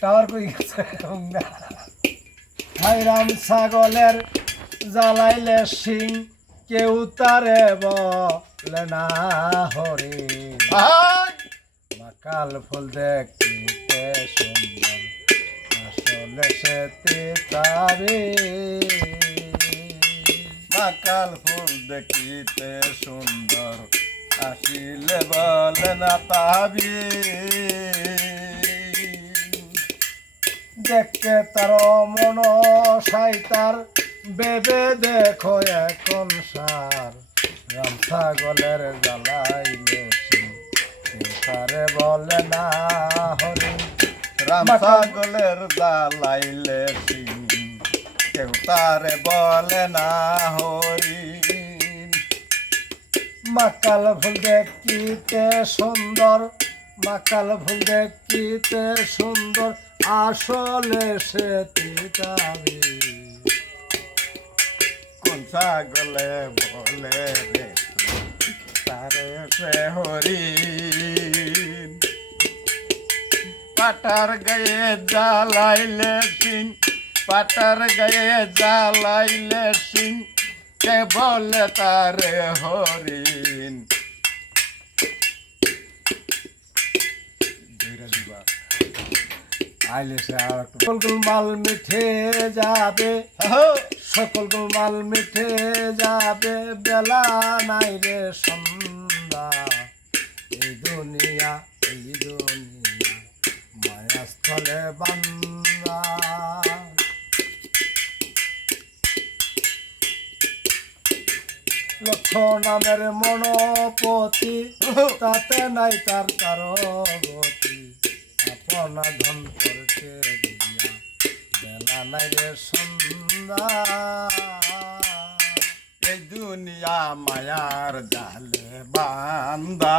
tower কই গেছে high Ram ছাগলের জ্বালাইলে সিং কেউ তারে বলে না হরি মাকাল ফুল দেখিতে সুন্দর আসলে সে তিতারে মাকাল ফুল দেখিতে সুন্দর আসিলে বলে না তাবি দেখতে তার মন সাইতার বেবে দেখো এখন সার রাম ছাগলের জ্বালাইলে তারে বলে না হরি রাম ছাগলের জ্বালাইলে সিং কেউ তারে বলে না হরি মাকাল ফুল দেখিতে সুন্দর মাকাল ফুল দেখিতে সুন্দর আসলে সে তিতাবি কোন ছাগলে বলে রে তারে সে হরি পাটার গায়ে জ্বালাইলে সিং পাটার গায়ে জ্বালাইলে সিং কে বলে তারে হরিণ আইলে সে আর সকল মাল মিঠে যাবে সকল মাল মিঠে যাবে বেলা নাই রে সন্ধ্যা এই দুনিয়া মায়াস্থলে বান্দা লক্ষ নামের মনোপতি তাতে নাই তার কারো গতি আপনা ধন করছে দিয়া বেলা নাই রে সন্ধ্যা এই দুনিয়া মায়ার জালে বান্দা